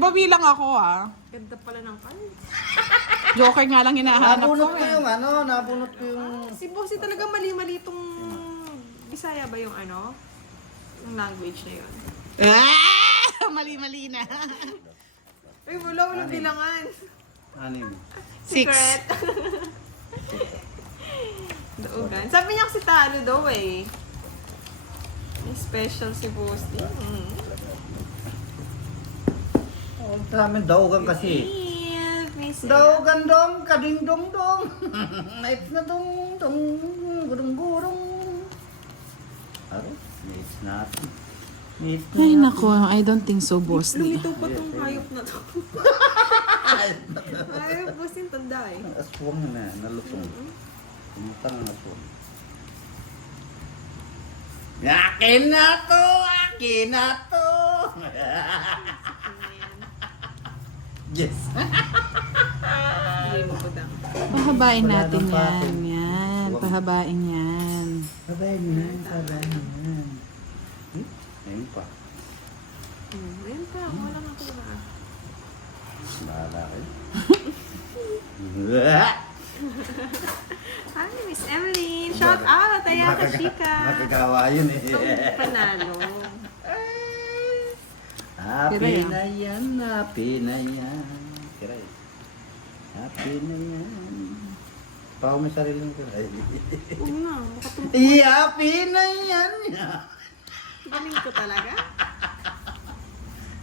bawi lang ako ah. Ganda pala ng cards. Joker nga lang hinahanap ko Nabunot ko eh. yung nabunot ko yung... Si Bossy talaga mali-mali itong... Bisaya ba yung ano? Yung language na yun. Ah! Mali-mali na. Ay, walang bilangan. Anim. Six. Secret. Daugan. Sabi niya kasi talo daw eh. May special si Bossy. Oh, dami daugan kasi. Miss Daugan dong, kading dong dong. Night na dong dong, gurung gurung. Aro, night natin. Night na. Ay nako, I don't think so, boss. Lumitaw pa tong hayop na to. Ay, Bossy, tanda eh. Ang aswang na, nalusong. Umutang ang aswang. Akin na to! Akin na to! Yes! Hindi mo po dang. Pahabain Wala natin nang pato. yan. Yan, pahabain yan. Sabayin mo yan, sabayin mo yan. Ayun pa. Ayun pa, wala nga ko ba? Bahala kayo. Hi, Miss Emeline! Shout out! Ayaka Shika! Makagawa yun eh. Panalo. Happy na yan, happy na yan. Kiray. Happy na yan. Pao may sariling kiray. Oo nga, makatumpo. Happy na yan. Galing ko talaga.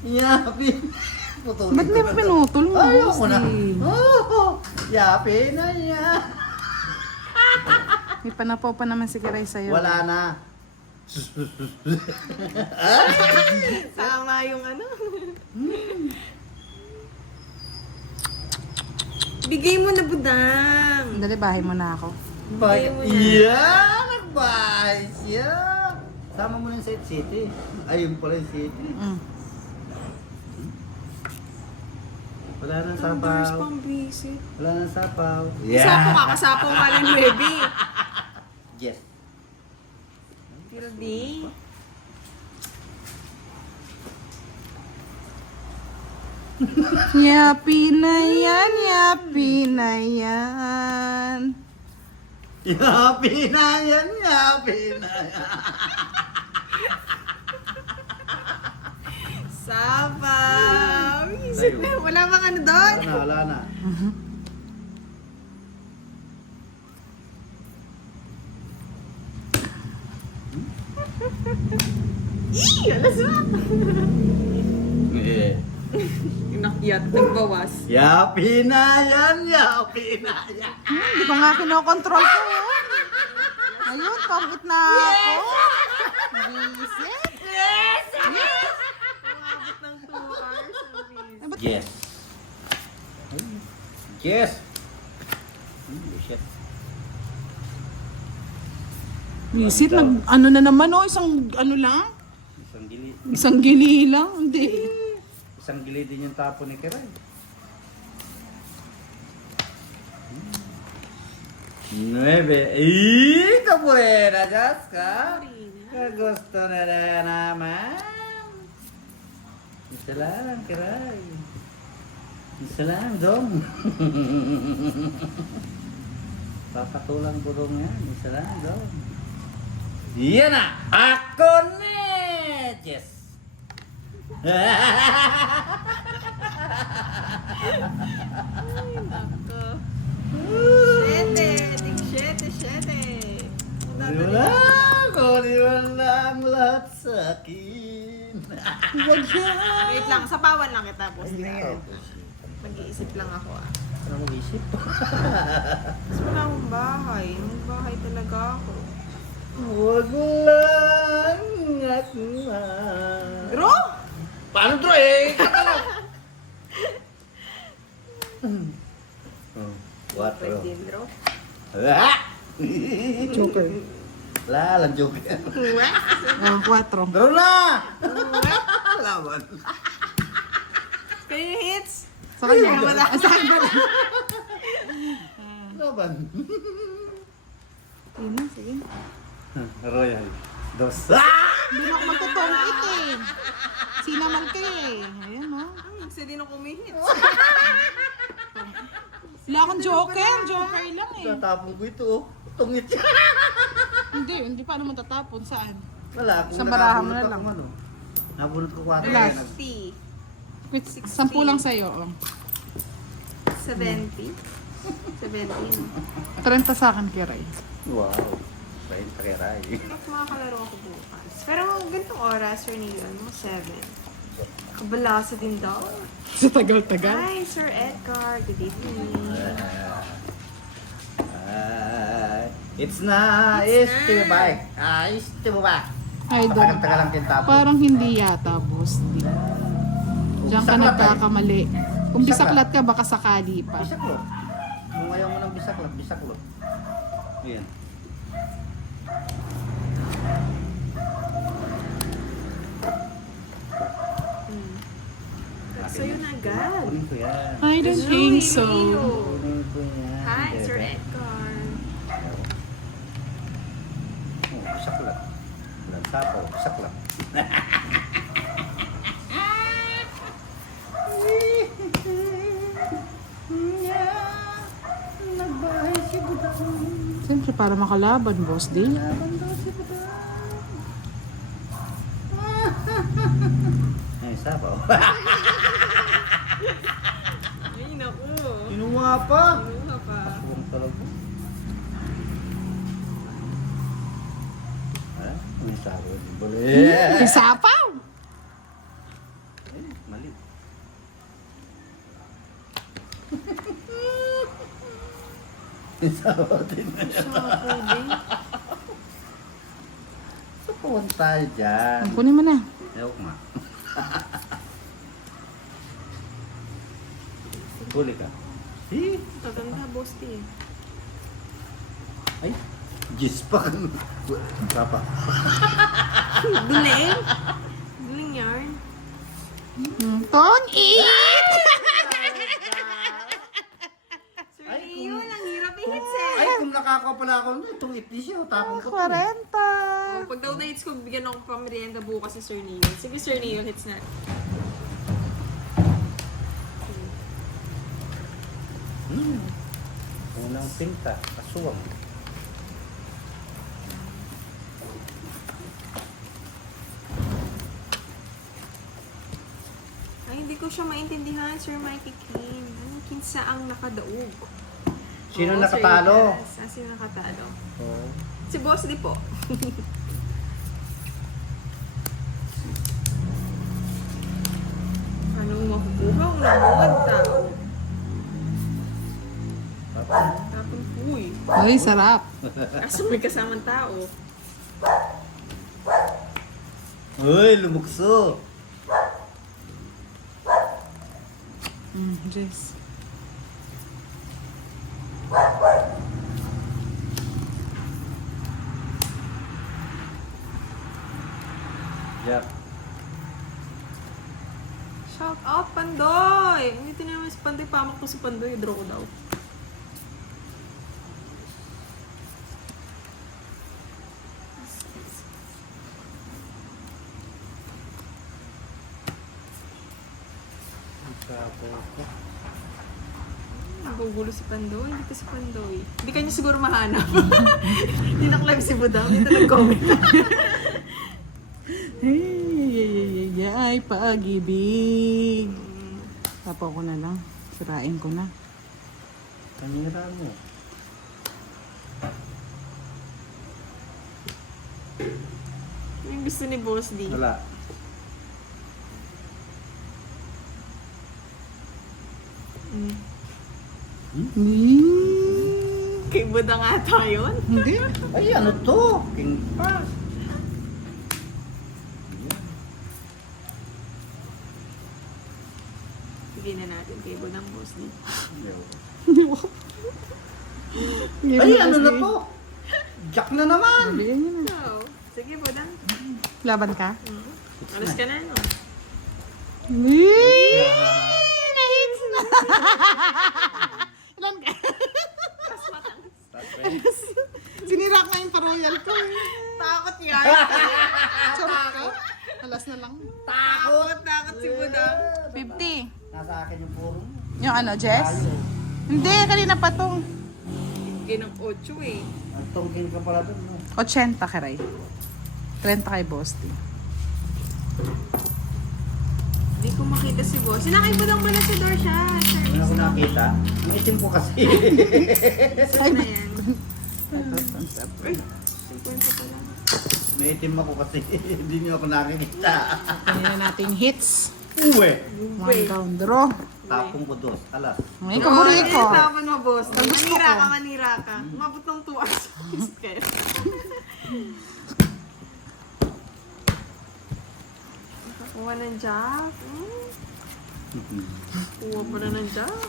Happy. Putulin Ba't may pinutol mo, Ayoko na. boss? Oh, happy na yan. May panapaw pa naman si Kiray sa'yo. Wala na. Tama yung ano. Bigay mo na, budang. Dali, bahay mo na ako. Bakit? mo na. Yeah, nagbahay siya. Sama mo na yung City. Ayun pala yung City. Mm. Wala nang Ang dars sapaw. pang busy. Wala nang sapaw. Kasapo ka, kasapo nga ng 9. Yes. Tildi. Yapi na yan, yapi na yan. Happy na yan, happy na yan. Sabaw. Isip na, wala bang ano doon? Wala na. Alas mo. Yeah. Inakyat, nagbawas. Yapi na yan, yapi na yan. Hindi ko nga kinokontrol ko. Ayun, pabot na ako. Visit. Umabot ng 2 hours. ang busy. Yes. Yes. Shit. Visit, ano na naman oh, isang ano lang? Isang gili. Isang gili lang, hindi. Isang gili din yung tapo ni Kiray. Nueve. Ika buena, Jaska. Kagusto na naman. Isa lang, Kiray. Isa lang, dong. Papatulang ko dong yan. Isa lang, dong. Yan na! Ako na! Yes! Nako. Siyete. Wala! Kunin mo lang lahat sa akin. Wait lang, sapawan lang kita, boss. Mag-iisip lang ako ah. Ano mag-isip? Mas wala akong bahay. May bahay talaga ako. Huwag lang at Bro! Paano, Dro? Eh, katalog! What, bro? Pwede, bro. Ah! Joker. Lalang joke. Oh, 4. Dro na! Laban. Kayo yung hits? Sa kanya. Wala. Sa kanya. Laban. Sige, sige. Royal. Dos. Ah! Hindi na ako magtutungkit eh. Sinamal ka eh. Ayan oh. Kasi di na kumihit. Wala akong joker. Joker lang eh. Tatapon ko ito. Oh. Tungit siya. Hindi pa naman tatapon. Saan? Wala. Kung Sa barahan mo na nakabunot lang. ako, ano. Nabunot ko 4. 30. Wait, 10 lang sa'yo. Oh. 70. 70. 30 sa akin, Kiray. Wow. Bayan pa kay Rai. Makakalaro ako bukas. Pero ganitong oras, Renilon, mga 7. Kabalasa din daw. Sa tagal-tagal. Hi, Sir Edgar. Good evening. It's na. Este ba? Este ba? Ay, Tagal-tagal lang kintapo. parang hindi yata, boss. Diyan ka nagkakamali. Kung bisaklat ka, baka sakali pa. Bisaklot. Kung ayaw mo ng bisaklot, bisaklot. Ayan. So yun agad. Kunin ko yan. I don't think so. Kunin ko yan. Hi, Diba? Sir Edgar. Oh, bisaklot. Walang sapaw, bisaklot. Nagbahay si Budang. Siyempre, para makalaban, boss. Di. Laban daw si Budang. Ay, sapaw. Ay, naku. Kinuha pa. Kinuha pa. Aswang talaga. Ha? May sapaw. Buli. Isapaw! Ay, mali. May sapaw din. Sapo din. Sapawan tayo dyan. Kunin mo na. Ewan ko nga. Huli ka. Eh, Tatanda, boss din. ay, gis pa ka. Papa. Biling? Biling yarn? Tong eat! Sir Ay, Leo, kung- ang hirap i-hits eh. Ay, kung nakakuha pala ako, itong itis siya, tapong ko. 40. Oh, pag daw na-hits ko, bigyan ako pa merienda bukas si Sir Leo. Sige, Sir Leo, hits na. Unang pinta, kasuwang. Ay, hindi ko siya maintindihan, Sir Mikey Kim. Anong kinsa ang nakadaog? Sino Oo, Sir nakatalo? Elias. Sino nakatalo? Oh. Si Boss di po. Anong makukuha? Ang namuwag tao. Tapos, uy. Ay, sarap. Kaso may kasamang tao. Uy, lumukso. Jess. Jack. Shout out, Pandoy! Hindi tinaman si Pandoy. Pamak ko si Pandoy. Draw ko daw. Nagugulo si Pandoy. Hindi ka si Pandoy. Hindi ka niya siguro mahanap. Hindi na-claim si Budang. Dito nag-comment. Ay, pag-ibig. Tapaw ko na lang. Sirain ko na. Kanira mo. Yung gusto ni Boss D. Wala. Kay Budang ata yun. Hindi. Ay, ano to? King Pass. Sige na natin kay Budang Boss D. Ay, ano na to? Jack na naman. Bigyan niyo na. So, sige Budang. Laban ka? Alas ka na, no? Na-hits na. Ilan ka? Sinira ko yung paroyal ko. Takot yan. Charot ka? Alas na lang. Takot si Budang. 50. sa akin yung puro. Yung ano, Jess? Hindi, kanina pa to. Bigay ng 8 eh. Nagtungkin ka pala doon. No? 80 karay. 30 kay Bosti. Hindi ko makita si boss. Sinakay ko lang muna si Dorsha. Ano ako nakita? Ang itim ko kasi. Saan na yan? Uy, 50 pa lang. May itim ako kasi. Hindi niyo ako nakikita. Kanina nating hits. Uwe! One down draw. Tapong ko dos. Alas. May kaburi ko. Tapan mo, boss. Ang gusto Manira ko. ka, manira ka. Umabot ng 2 hours. Kiss. Nakakuha ng jack. Kuha pa na ng jack.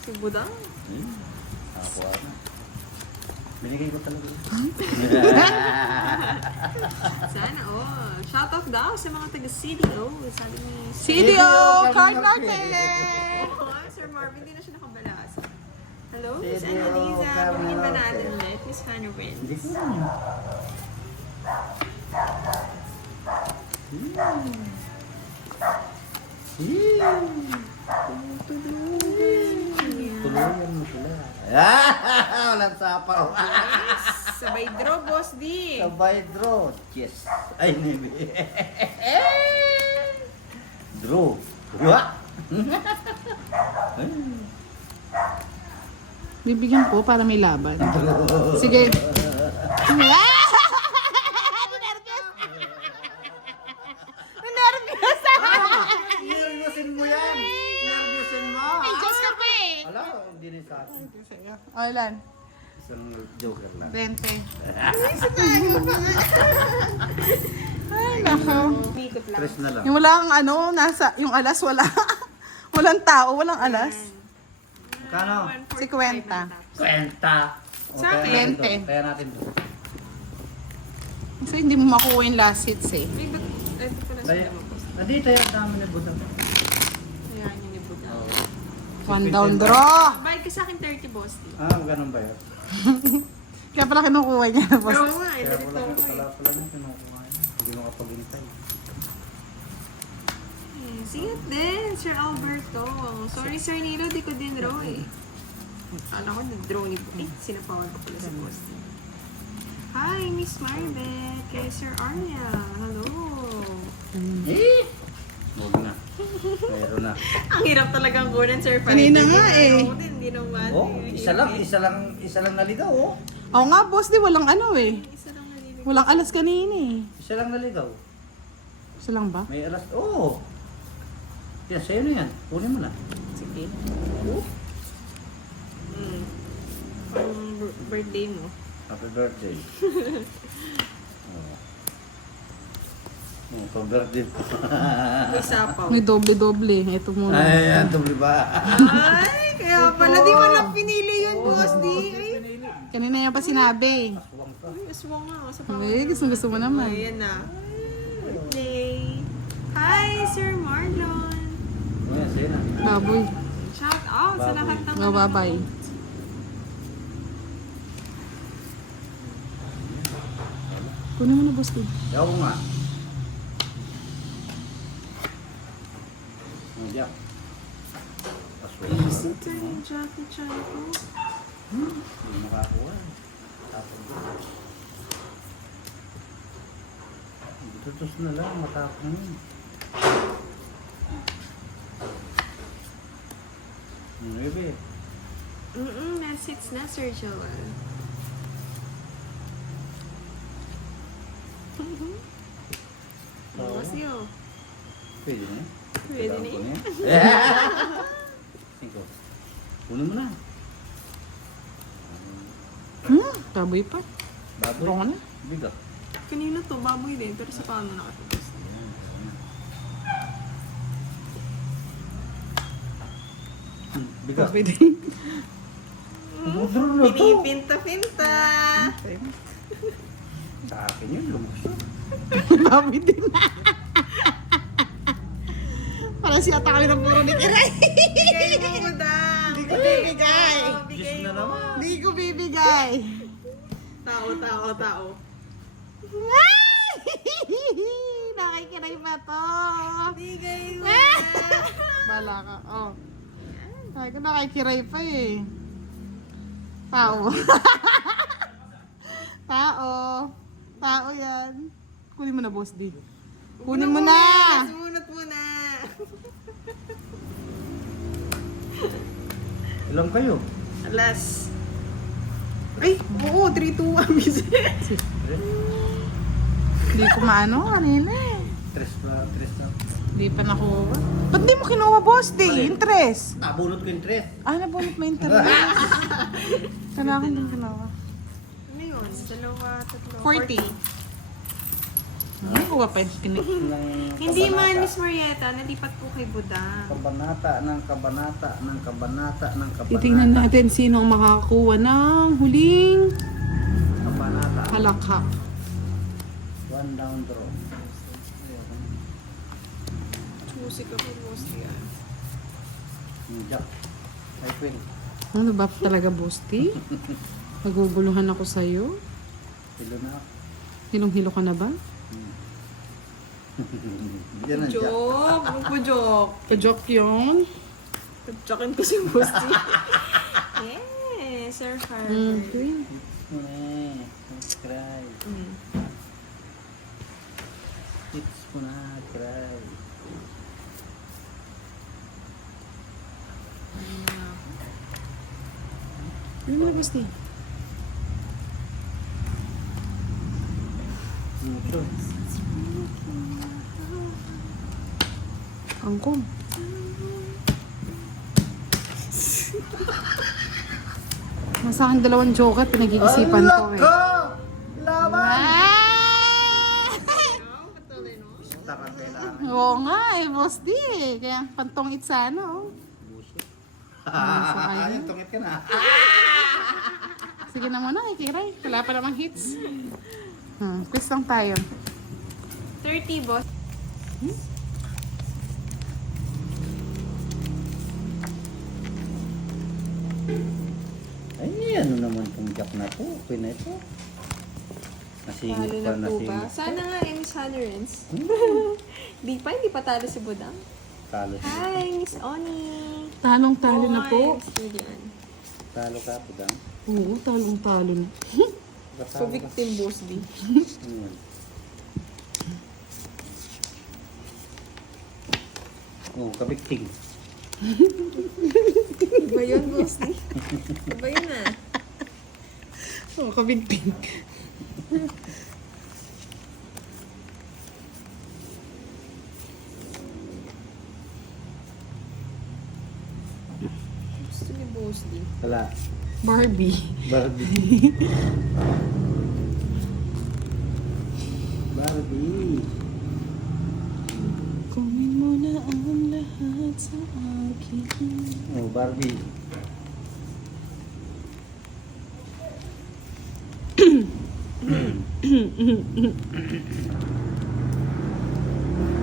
Si Budang. Ako ano. Binigay ko talaga. Sana all. Shoutout daw sa mga taga-CDO. Sabi ni CDO, card natin. Oh, Sir Marvin, hindi na siya nakabalas. Hello, Miss CDO, Annalisa. Carmen Pagin ba Roque. natin ulit? Miss Hannah Wins. Hindi ko na. Tuluyan mo sila. Walang sapaw. Sabay draw, boss D. Sabay draw. Yes. Ay, nebe. Draw. Wa. Bibigyan ko para may laban. Sige. Nervyosin mo yan. Nervyosin mo. Diyos ka pa eh. Wala, hindi rin sa akin. O, ilan? Isang joker lang. 20. Ay, nako. Umikot lang. Press na lang. Yung walang ano, nasa, yung alas wala. Walang tao, walang alas. Kano? 50. Kwenta. Sa akin. 20. Kaya natin to. Kasi hindi mo makuha yung last hits eh. Ay, ba't ito pala Dahil, siya, boss? nandito yung dami na budang. Ayan, yun yung Budang. One down draw. Bayad ka sa akin 30, boss D. Ganun ba yun? Kaya pala kinukuha niya na boss. Pero nga, eh, Kaya dalito pala, ko eh. pala niya, kinukuha niya. Hindi mo kapag-intay. Sigat din, Sir Alberto. Sorry, Sir Nilo, di ko din draw eh. Alam ko, nag-draw ni Boss. Sinapawan ko pala si Boss. Hi, Miss Marbet. Kay Sir Arya. Hello. Huwag na. Meron na. Ang hirap talagang kunin, Sir. Kanina nga eh. Hindi naman. Oh, isa lang naligaw, oh. Oo nga boss, di walang ano eh. Isa lang nalilip. Walang alas kanina eh. Isa lang naligaw. Isa lang ba? May alas, oh. Yan, sa'yo na yan. Kunin mo na. Sige. Pang birthday mo. Happy birthday. Pang birthday po. May sapaw. May doble-doble. Ito muna. Ay, yan, doble ba? Ay, kaya pala di mo na pinili yun, Boss D. Ay, Kanina yan pa sinabi. Aswang ka. ay, aswang nga. Sa pang Ay, gusto mo naman. Ayan na. Birthday. Hi, Sir Marlon. Oh, yan, sa'yo na. Baboy. Shout out sa lahat ng Oh, bye-bye. Kunin mo na boss din. Yaw nga. Oh, diyak. Aswang ka. Ito yung Jackie Chan ko. Hindi makakuha. Tapos doon. Tutos na lang, matapang yun. Maybe. That's it na, Sir Joel. Boss yo. Pwede na eh. Pwede na Kailangan ko eh. na eh. Cinco. Kunin mo na. Baboy pa. Baboy. Brongo na. Bigat. Kanino to? Baboy din. Pero sa paano nakatapos? Bigat. Pwede. Umudro na to. Pinipinta-pinta. Sa akin yun, lumusot. Baboy din. Para siya kami ng puro ni Kiray. Bigay mo mo dang. Hindi ko bibigay. Bigay Diyos na mo. naman. Hindi ko bibigay. Tao. Nakikiray pa to. Bigay mo na. Bala ka. Oh. Ay, ka nakikiray pa eh. Tao. Tao. Tao yan. Kunin mo na, Boss D. Kunin mo na! Sumunod mo na. Ilang kayo? Alas. Ay, oo, 3, 2, 1. Hindi ko maano kanina eh. Tres na. Hindi pa nakuha. Ba't di mo kinuha, Boss D? Interest. Nabunot ko yung tres. Ah, nabunot mo interest. Kailangan din kinuha. Ano yun? Dalawa, tatlo. 40. Ay, kuha pa yung pinik. Hindi man, Miss Marietta, nalipat po kay Budang. Kabanata ng kabanata ng kabanata ng kabanata. Titingnan natin sino ang makakakuha ng huling Kabanata. halakha. One down draw. Music ako, Boss yan. Jack. Ay, Queen. Ano ba talaga, Boss D? Maguguluhan ako sa'yo. Pilo na. Hilong-hilo ka na ba? Bigyan ng Jack. Joke! Huwag po joke. Pa-joke yun. Pagtsakin ko si Boss D. Yes, Sir Harvard. Okay. Don't cry. It's gonna cry. Ano mo na, Boss D? Ito. Kangkong. Nasa akin 2 joker, pinag-iisipan ko eh. Laban! Ah! Taka kailangan. Oo nga eh, Boss D eh. Kaya pantong itsana oh. Bullshit. sa kanya. Yung tungit ka na. Sige na muna, ikiray. Wala pa namang hits. Quiz lang tayo. 30, Boss. Ay, ano naman itong Jack na to? Okay na ito. Nasingit Talo pa, na po ba? nasingit. Sana nga eh, Miss Honorance. Hindi pa talo si Budang. Talo siya. Hi, Miss Oni. Talong-talo na po. Talo ka, Pudang. Oo, talong-talo na. So, victim, Boss D. Ayan. Oh, kabikting. Iba yun, Boss D. Iba yun ah. Oo, kabigting. Gusto ni Boss D. Wala. Barbie. Barbie. Barbie. Kunin mo na ang lahat sa akin. Oh, Barbie.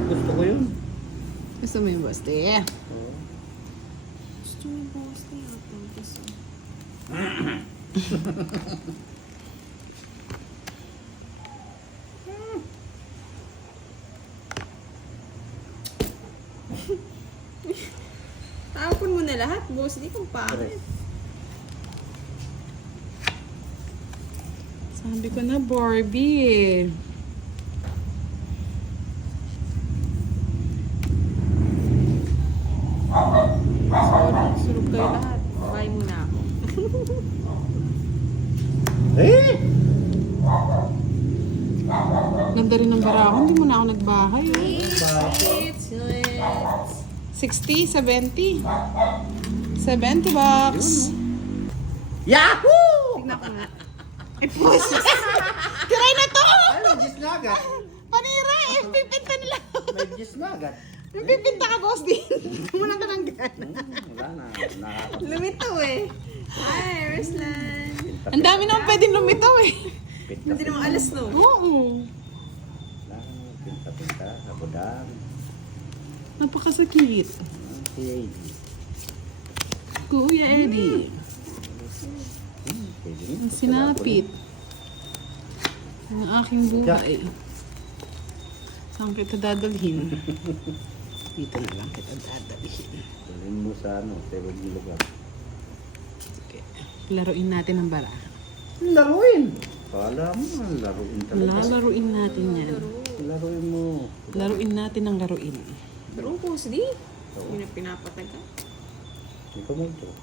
Gusto ko yun. Gusto mo yung Boss D? Oh. Gusto ni Boss D. Gusto. Tapon mo na lahat, Boss D, kung pangit. Sabi ko na Barbie eh. Surog kayo lahat. Bye muna ako. Eh! Ganda rin ng barako. Hindi mo na ako nagbahay. It's 60, 70. 70 bucks. Yahoo! Tignan ko nga. Ay, pusis. Kiray na to! Ay, may gis na agad. Panira eh. Pipinta nila. May gis na agad. Pipinta ka, Boss D. Wala ka ng gana. Wala na. Nakakapit. Lumitaw eh. Hi, Ruslan. Ang dami naman pwedeng lumitaw eh. Hindi naman alas no. Oo. Pinta-pinta. Abodang. Napakasakit. Si AD. Kuya Eddie. Pwede rin. Ang sinapit. Ang aking buhay. Saan kita dadalhin? Dito na lang kita dadalhin. Dalhin mo sa ano, sa ibang lugar. Okay. Laruin natin ang bara. Laruin! Kala mo, laruin talaga. Lalaruin natin yan. Laruin mo. Laruin natin ang laruin. Draw, Boss D. Hindi na pinapataga. Ikaw mag-draw.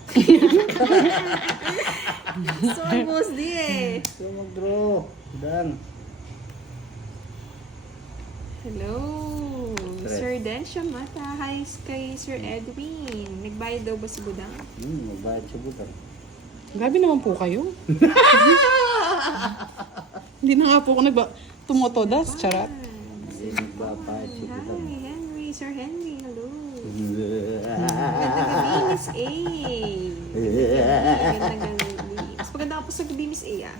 Sorry, Boss D eh. Ikaw mag-draw. Dan. Hello, Sir Densha Mata. Hi kay Sir Edwin. Nagbayad daw ba si Budang? Magbayad sa butang. Grabe naman po kayo. Hindi na nga po ako tumotodas. Charat. Hindi magbayad sa butang. Hi, Henry. Sir Henry, hello. Magandang gabi, Miss A. Magandang gabi. Mas maganda ka po sa gabi, Miss A, ah.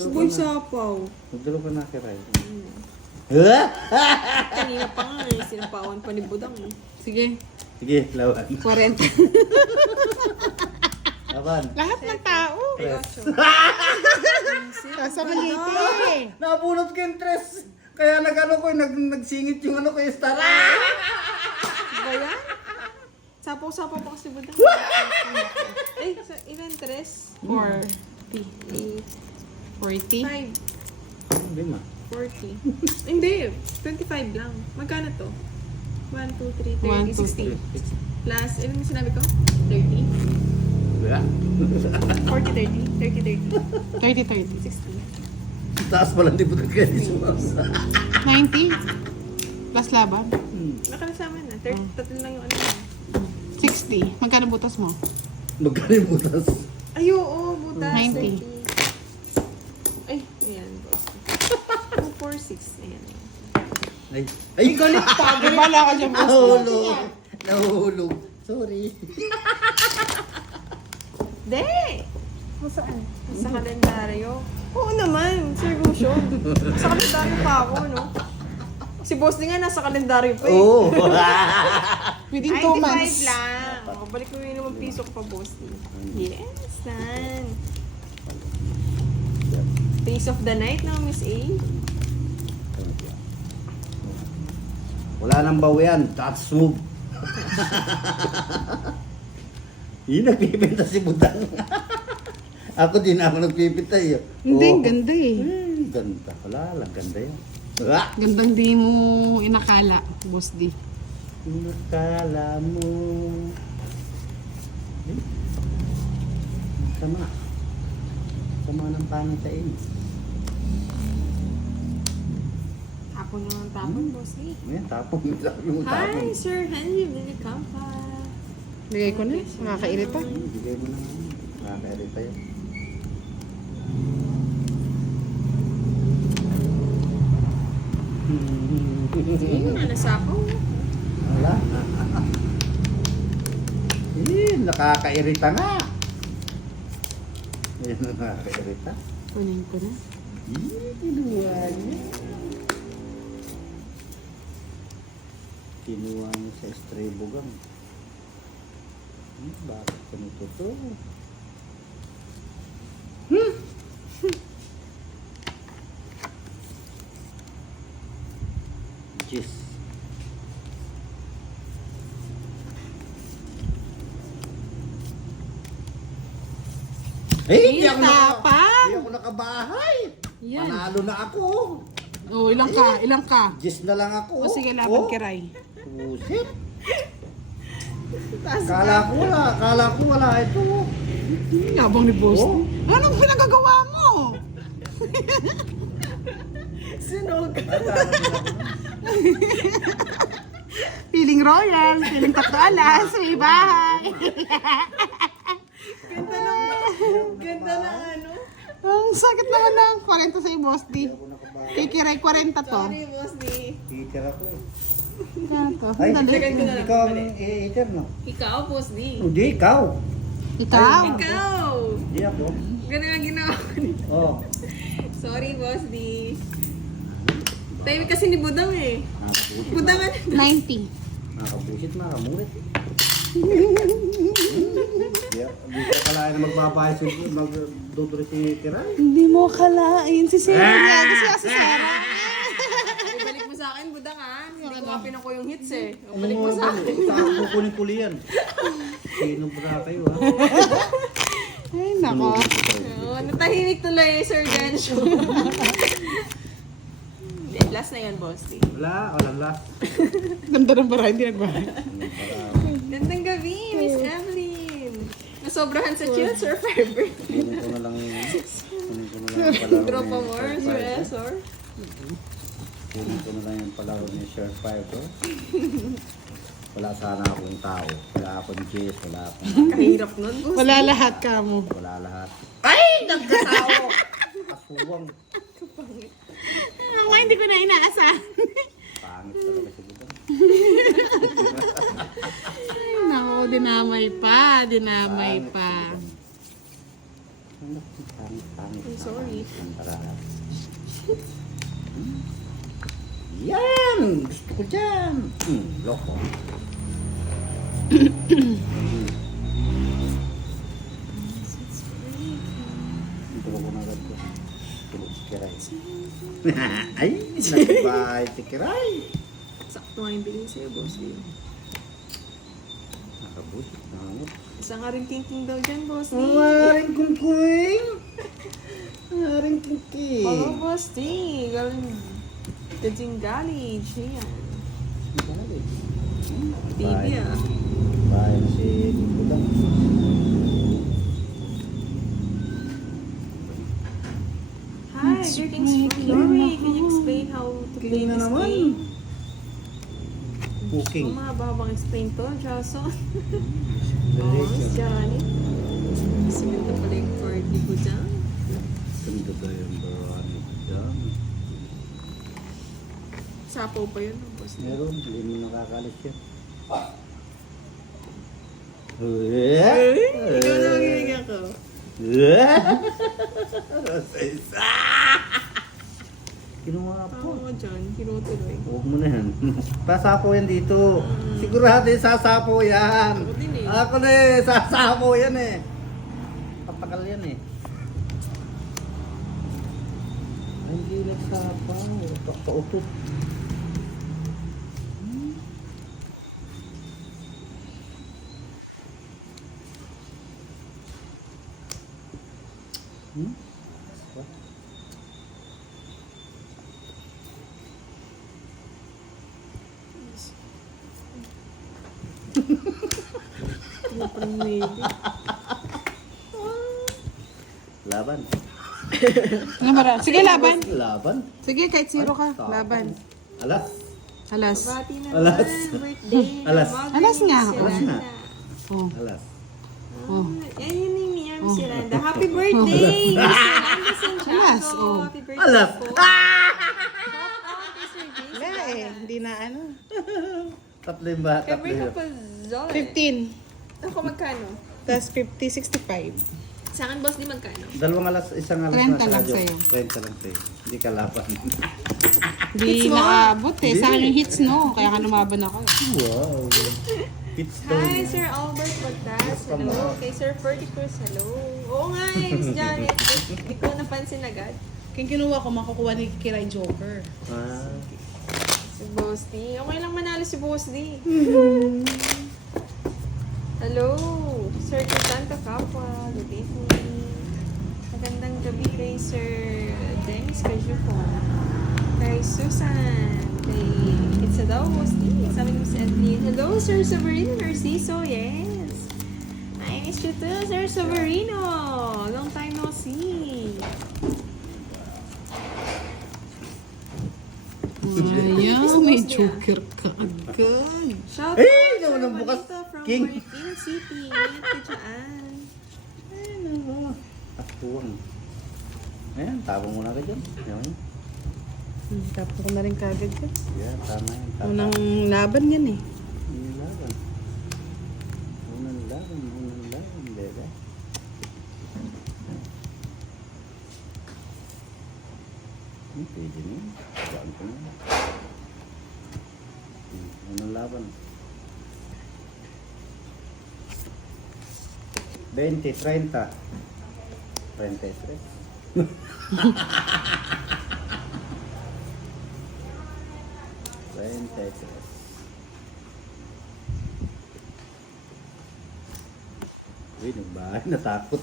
Suboy sapaw. Mag-draw ka na, Kiray. Kanina pa nga eh, sinapawan pa ni Budang. Eh. Sige. Sige, lawan. 40. Laban. Lahat ng tao. Sa maliti. Nabunot ko yung tres. Kaya nag-ano ko, nagsingit yung ano ko, yung star. Ba yan? Sapaw-sapaw pa kasi Budang. Eh, ilan tres? 40. 40. 5. Hindi ma. 40. Hindi, 25 lang. Magkano to? 1, 2, 3, 1, 30, 2, 60. Plus, ilan yung sinabi ko? 30? Wala. 40, 30, 30, 30, 30. 60. Taas pala hindi po nagkaya si Mams. 90. Plus laban. Nakasama na. 30, tatlo lang yung ano. 60. Magkano butas mo? Magkano yung butas? Ay, oo, butas. 90. 30. Ay, ayan, boss. 2, 4, 6. Ayan. Ay, ay, galit pa. Bala ka dyan, boss. Nahulog. Nahulog. Sorry. De! Saan? Sa kalendaryo. Oo naman, seryoso. Sa kalendaryo pa ako, no? Si boss din nga nasa kalendaryo pa eh. Oo. Within 2 95 months. lang. O, balik mo yun naman piso ko pa, boss. Yes, son. Face of the night na, Miss A. Wala nang bawian. That's move. Yun, nagpipinta si Budang. Ako din ako nagpipinta yun. Hindi, ganda eh. Ganda. Wala lang, ganda yun. Gandang di mo inakala, boss D. Nakala mo. Sama. Sama ng panitain. Tapon naman tapon, boss A. Ayan, tapong. Sabi mo Hi, tapong. Sir Henry Vinicampa. Bigay ko na. Nakakairita. Bigay mo na. Nakakairita yun. Ayun, nasapaw. Wala. Nakakairita nga. Ayan, nakakairita. Kunin ko na. Kinuha niya. Kinuha niya sa estrebugang. Bakit ganito to? Jeez. Hindi ako Tapang! Hindi ako nakabahay. Yan. Panalo na ako. Oh, ilang ka? Ilang ka? Jeez na lang ako. O sige, laban kiray. Pusit. Kala ko wala ito. Yabang ni boss. Oh. Anong pinagagawa mo? Sunog. Feeling royal, feeling 3 alas, may bahay. Ganda na ano. Ang sakit naman ng 40 sa boss D. Kikiray 40 to. Sorry, boss D. Teacher ako eh. Yan to. Ay, Dali. ikaw ang teacher no? Ikaw, boss D. Hindi, ikaw. Ikaw. Ikaw! Hindi ako. Ganda nga ginawa ko nito. Oh. Sorry, boss D. Tayo kasi ni Budang eh. Nakabusit. Budang ano? 90. Nakabusit, nakamulit. Hindi ko kalahin na magdodoro si Kiray. Hindi mo kalain si Sarah. Kasi si Sarah. Ibalik mo sa akin, Budang ah. Kakapin ako yung hits eh. Ano Balik mo sa akin. Saan kukunin ko yan? Sino ba kayo ha? Ay, nako. Oh, natahimik tuloy, Sir Gensho. Last na yan, boss. Walang last. Ganda ng bara, hindi nagbahay. Gandang gabi, Miss Evelyn. Nasobrahan sa chill, Sir Fiber. Kunin ko na lang yung palaro Tropa ni more, Sir Sir Five, eh. Esor. Kunin ko na lang yung palaro ni Sir Five, oh. Wala sana akong tao. Wala akong Jess, wala akong... Kahirap nun, boss. Wala lahat ka mo. Wala lahat. Ay! Nagkatao! Kasuwang. Ako hindi ko na inaasahan. Pangit talaga siguro. Ay, nako, dinamay pa. Dinamay pa. Pangit. I'm sorry. Ang paraan. Yan! Gusto ko dyan! Loko. Ito ko na agad ko. Tulog si Kiray. Ay! Nagbahay si Kiray! Sakto nga yung bilhin sa'yo, boss. Nakabuti. Nangamot. Isa nga rin king daw dyan, boss. Maring kungkuing! Maring kungking! Oo, boss. Galing Kajing College. Yan. TV ah. Bahay na si Budang. Hi, greetings from Norway. Can you explain how to play King na this naman. game? Cooking. Oh, mahabang explain to, Jason. Dali Oh, siya. si Johnny. Mas ganda pala yung party ko dyan. Ganda daw yung barani dyan. Sapaw pa yun, boss. Meron, hindi mo nakakalit yan. Ikaw na magigiga ko. Kinuha po. Oo, John. Kinutuloy. Huwag mo na yan. Pasapo yan dito. Sigurado yung sasapo yan. Ako din eh. Ako na eh, sasapo yan eh. Patakal yan eh. Ay, hindi nagsapaw. Pautot. Hmm? Ano pa ng lady? Laban. Ano bara? Sige, laban. Laban. Sige, kahit zero ka. Laban. Alas. Alas. Bati na Alas. naman. Birthday. Alas. Alas nga. Alas nga. Oh. Alas. Oh. Yan yun yung niya, Miss Yolanda. Happy birthday! Miss Yolanda Santiago. Alas, oh. Happy birthday Alas. po. Shout out kay Sir Jason. Wala eh. Hindi na ano. Tatlo yung ba? Kay Tatlo Berto yun. Pazol. 15. Ako magkano? Tapos 50, 65. Sa akin, boss, di magkano? Dalawang alas, isang alas 30 na sa lang radyo. sa'yo. 30 lang sa'yo. Hindi ka laban. Hindi Hits mo? nakaabot eh. Sa akin Hindi. yung hits, no? Kaya ka lumaban ako. Wow. Hits daw Hi, yun. Sir Albert Bagtas. Hello. Kay Sir Ferdy Cruz. Hello. Oo nga eh, Miss Janet. Hindi ko napansin agad. Kaya kinuha ko, makukuha ni Kiray Joker. Ah. Si Boss D. Okay lang manalo si Boss D. Hello. Sir Tanta Kapwa. Good evening. Magandang gabi kay Sir Dennis Cajupon. Kay Susan. Kay It's a daw, Boss D. Sabi ni Miss Evelyn. Hello, Sir Severino Narciso. Yes. I miss you too, Sir Severino. Long time no see. Ayan, may Joker ka agad. Shout Eh, out, naman Sir ang bukas. Juanito from King. Marikina City. Ingat ka dyan. Ayun ako. Atuwang. Ayan, tabang muna ka dyan. Ayan. Tapos ko na rin kagad ka. Yan, tama yan. Tama. Unang laban yan eh. Unang laban. Unang laban, bebe. Pwede na yun. Saan ko na. Unang laban. 20, 30. 33. 33. Uy, nagbahay, natakot.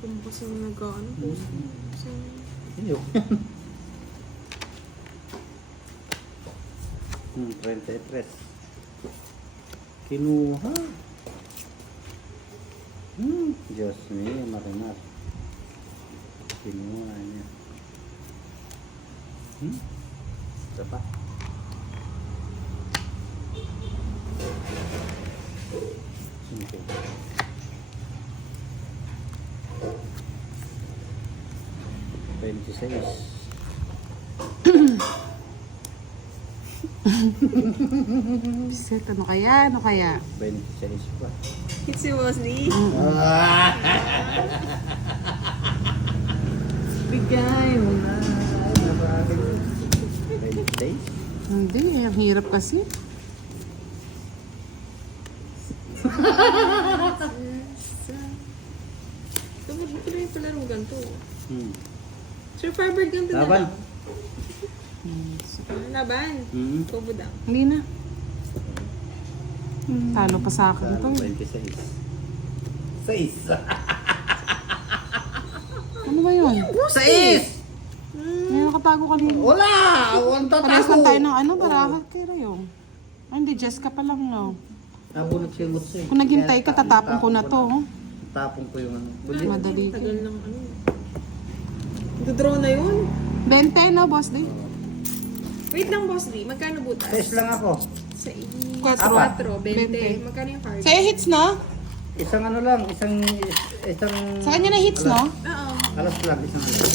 Ang kasi nag-ano po. Ayun. 33. Kinuha. Diyos niya, marinat. Kinuha niya. Isa pa. Sino? 26. Set, ano kaya? Ano kaya? 26 pa. It's si Wesley. Bigay mo na. Ay, nabagay. 26? Hindi, ang hirap kasi. Ito, magbuto na yung palarong ganito. Hmm. Sir Firebird, ganito na Laban. lang. Laban. Hmm. Kubudang. Hindi na. Talo pa sa akin to. 26. 6. Ano ba yun? 6! May nakatago kanina. Wala! Ang Parehas tatago. lang tayo ng ano, barahat kay Rayong. Ay, hindi, Jessica pa lang, no? Nabunot siya yung gusto eh. Kung naghintay ka, tatapon ko na to. oh. Tapon ko yung ano. Madali ka. Tagal ng ano. Dodraw na yun. 20, no, boss day? Wait lang, Boss D. Magkano butas? 6 lang ako. Sa Apat. 4, 20. Magkano yung card? Sa'yo hits, no? Isang ano lang, isang... Sa kanya na hits, no? Oo. Alas lang, isang ano.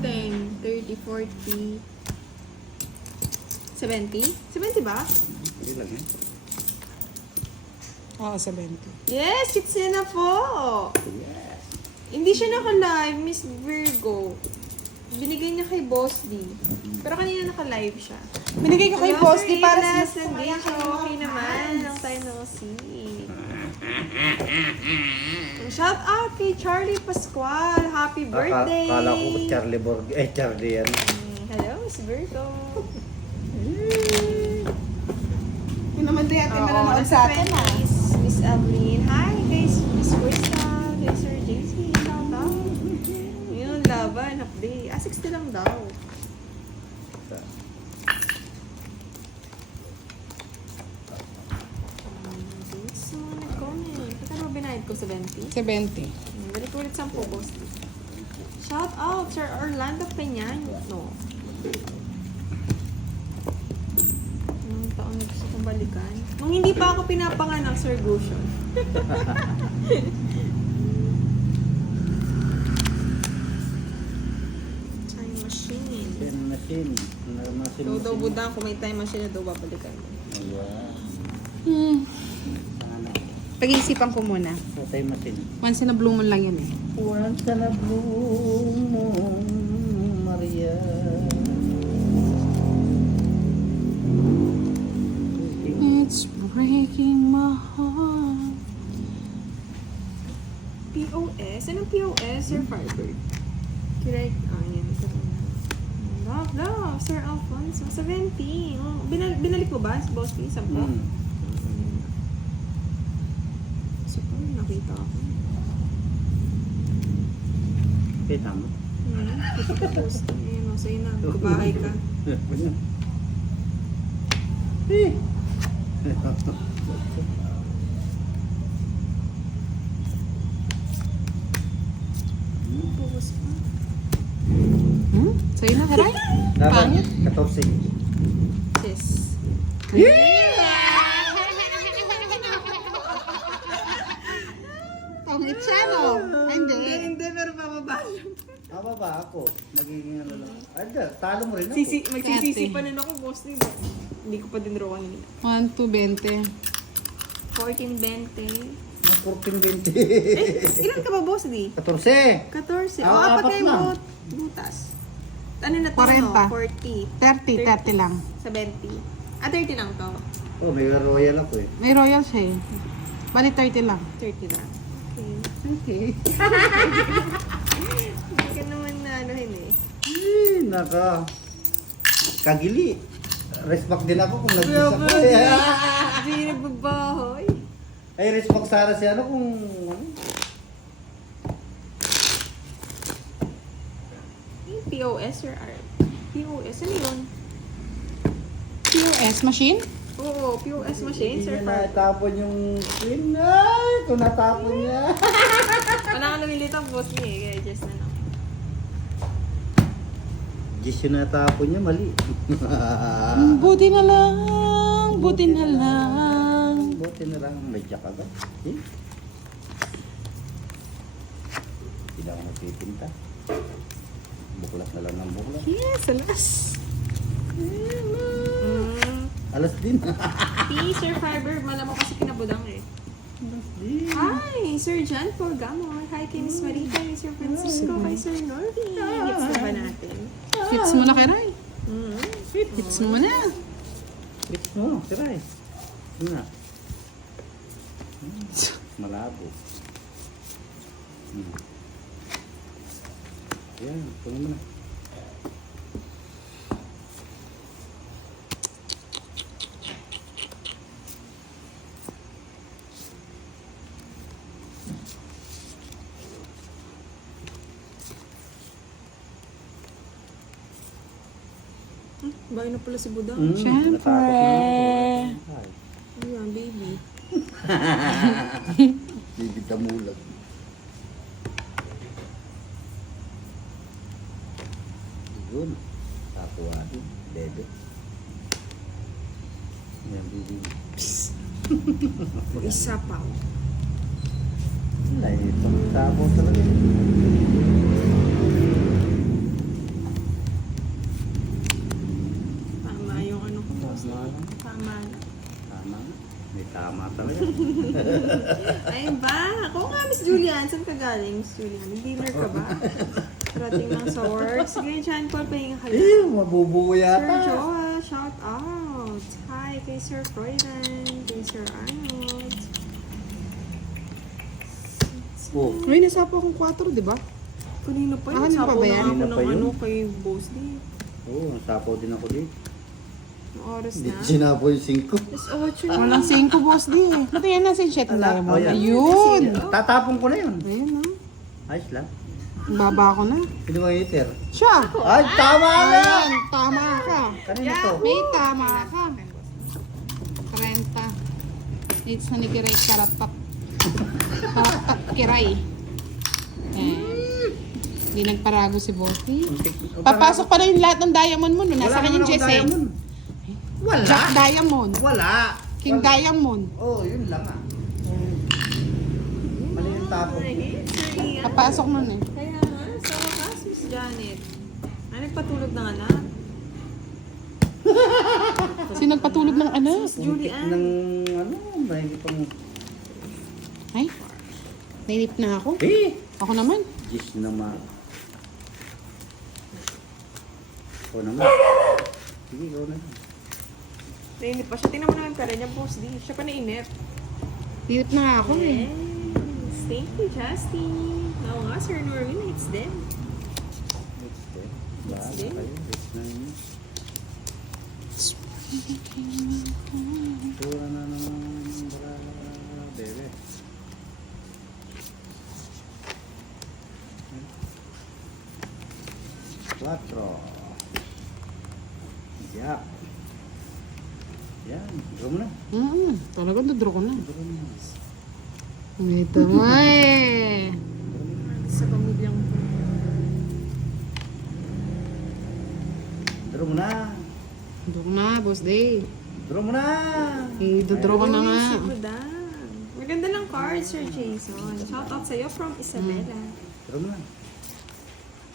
10, 30, 40, 70? 70 ba? Hindi lang eh. Oo, sa 20. Yes, it's na po. Yes. Hindi siya naka-live, Miss Virgo. Binigay niya kay Boss D. Pero kanina naka-live siya. Binigay ko kay Hello, boss Sir di para Ida, sa... Sandy. Okay naman. Long time no see. Shout out kay Charlie Pascual. Happy birthday. Kala ko Charlie Borg. Charlie yan. Hello, Miss Virgo. Kung naman di atin manonood sa atin, ha? Miss Evelyn. Hi, guys. Miss Crystal. Kay Sir JC. Shout out. Yun, laban. Update. 60 lang daw. So, nag-comment. Kaya ba binayad ko 70? 70. Balik ulit 10, boss. Shout out, Sir Orlando Peñaño. No. Anong taon na gusto kong balikan? Nung hindi pa ako pinapanganak, Sir Gushon. Time machine. Time machine. So, daw budang kung may time machine na daw babalikan mo. Sana. Pag-iisipan ko muna. So, time machine. Once in a blue moon lang yun eh. Once in a blue moon, Maria. It's breaking my heart. POS? Anong POS, Sir Firebird? Correct. Yan. Love, Sir Alfonso. 70. Oh, binalik mo ba, Boss P? 10? So, nakita ako. Kita mo? Kita ko post. Ayun o, sa'yo na. Kubahay ka. Eh. Bukas pa. Sa'yo na, Karay? Dapat Pangit. 14. Sis. Pangit siya, no? Hindi. Hindi, pero bababa. Aba ba ako? Magiging ano lang. Ada, talo mo rin ako. Magsisisi pa rin ako, Boss P. Hindi ko pa din draw kanina. 1, 2, 20. 14, 20. 14-20. Ilan ka ba, Boss D? 14. 14. Ah, O, apat apat kayong na. butas. Ano na to? 40. No? 40. 30 lang. 70. 30 lang to. Oh, may royal ako eh. May royal siya eh. Bali 30 lang. 30 lang. Okay. Okay. Hindi ka naman na anuhin eh. Naka. Kagili. Respect din ako kung nag-isa ko. Hindi nagbabahoy. Ay, respect Sara si ano kung ano? Yung POS or R? POS, ano yun? POS machine? Oo, POS machine, Hindi Sir niya Far. natapon yung screen. Ay, kung natapon niya. Wala ka nalilito ang boss niya eh, kaya just na lang. Just yung natapon niya, mali. Buti na lang. Buti na lang. Buti na lang, may jack agad. Eh? Hindi na ako magpipinta. Buklas na lang ng buklas. Yes, alas. Alas din. P, Sir Fiber, malamang kasi pinabudang eh. Alas din. Hi, Sir John Paul Gamor. Hi kay Miss Marita, kay Sir Francisco, kay Sir Norby. Next na ba natin? Hits mo na kay Ray. Mm. Hits mo na. Fix mo, tira eh. Ano na? Malabo. Yan, puno mo na. Bahay na pala si Budang. Siyempre. Natakot na ako. Ayan, baby. Bibig damulag. Yun. Takuwain. Bebe. Yan, bibig. Isa pa. Wala eh. Tapo talaga. Tama yung ano ko, boss. Tama lang. Tama na. Tama. May tama talaga. Ay ba? Ako nga, Miss Julian. Saan ka galing, Miss Julian? Dealer ka ba? Parating lang sa work. Sige, John Paul, pahinga ka lang. Eh, mabubuo Sir yata. Joel, shout out. Hi kay Sir Freudan, kay Sir Arnold. Oh. Uy, nasa po akong 4, di ba? Kanino pa Ah, yun? ano pa Sapo ba na yan? ako Kanina ng pa yun? ano kay Boss D. Oo, nasapaw din ako dito. Ang oras Hindi na. ko sinapaw yung 5. Alas 8 na. Walang 5, boss di. Ba't yan nasa chat na Ala, mo? oh, yan. Ayun. Tatapon ko na yun. Ayun na. Ayos lang. Baba ko na. Sino bang eater? Siya. Ay, tama na! Ayan, tama ka. Kanina to. May tama ka. 30. It's na ni Kiray Karatak. Karatak Kiray. Hindi nagparago si Bossy. Papasok pa na yung lahat ng diamond mo. No? Nasa kanyang Jesse. Wala. Jack Diamond. Wala. King Diamond. Oh, yun lang ah. Mali yung tapo. Ay, Sir Ian. Papasok nun eh. Kaya nga, sa wakas, Miss Janet. Ay, nagpatulog ng anak. Sino nagpatulog ng anak? Miss Julian. Ng ano, mahigit pang... Ay, nainip na ako. Eh! Ako naman. Diyos naman. Ikaw naman. Sige, ikaw naman. Nainip pa siya. Tingnan mo naman pera niya, Boss D. Siya pa nainip. Nainip na nga ako eh. Yes. Thank you, Justin. Oo nga, Sir Norwin. It's them. It's there. Bahala there. kayo. It's na yun. Tura na naman. Bebe. Cuatro. Yeah. Yan. Draw mo na. Talagang dodro ko na. Draw mo na. Ito nga eh. Sa pamilyang Draw mo na. Dodro ko na, boss day. Draw mo na. Dodro ko na nga. Si Budang. Maganda ng card, Sir Jason. Shout out sa'yo from Isabela. Draw mo na.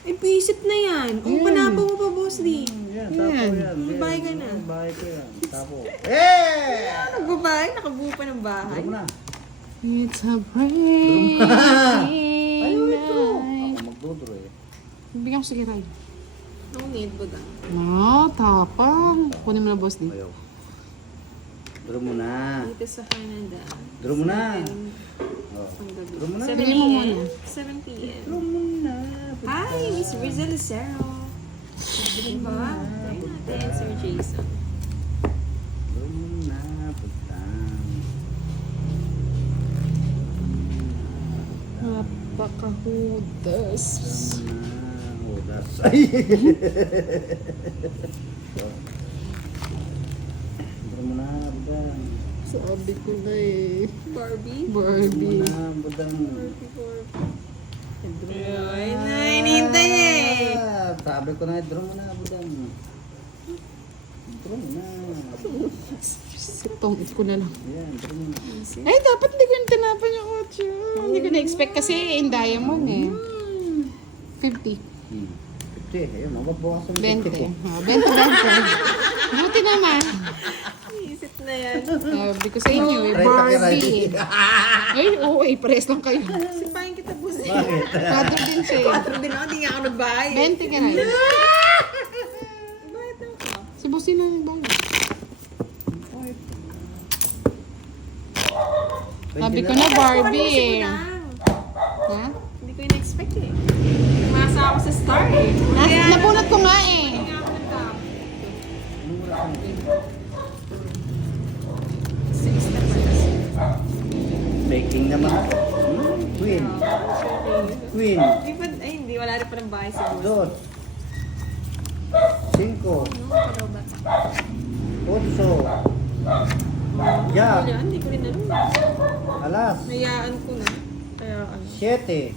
Ay, visit na yan. Kung panapo mo pa, Boss D. Yan, Yan. tapo yan. Bahay ka na. Bahay ko yan. Tapo. Eh! Nagbabahay, nakabuo pa ng bahay. Draw mo na. It's a break. Ayaw ito. Ako magdodro eh. Bigyan ko si Kiray. No need, Budang. No, tapang. Kunin mo na, boss day. Ayaw. Draw mo na. Dito sa Canada. Draw mo na. Oh. Ang gabi. Draw mo na. 7 Bili mo p.m. muna. 7 p.m. Draw mo na. Hi, Miss Rizal Lucero. Diba? Try natin, Sir Jason. Draw mo na. Putang. Napakahudas. Udas. Ay! Ito mo na, budang. Sabi ko na eh. Barbie? Barbie. Budang. Ay, hinihintay eh. Sabi ko na, draw mo na, budang. Draw mo na. Itong ko na lang. Yan, draw mo na. Ay, dapat hindi ko yung tinapan yung 8. Hindi ko na-expect kasi in diamond eh. 50. 50. Ayun, mababawasan mo 20. 50 ko. Oh, 20. Buti naman. Isip na yan. Sabi ko sa inyo eh, Try ka kay Barbie. Ay, oo eh, pares lang kayo. Sipahin kita po siya. Bakit? Father din siya eh. Patro din ako, di nga ako nagbahay. 20 ka na yun. Bakit ako? Si Bossy na yung bago. Sabi ko na Barbie eh. Ha? Hindi ko in-expect eh. Masa ako sa star eh. Napunot ko nga eh. Hindi nga ako nagkap. Six na pala. Baking naman ako. Queen. Queen. Di ba, ay hindi, wala rin pa ng bahay sa boss. Dos. 5. Ano ba? 8. Ya. Wala, hindi ko rin alam. Alas. Nayaan ko na. Kaya ano. 7.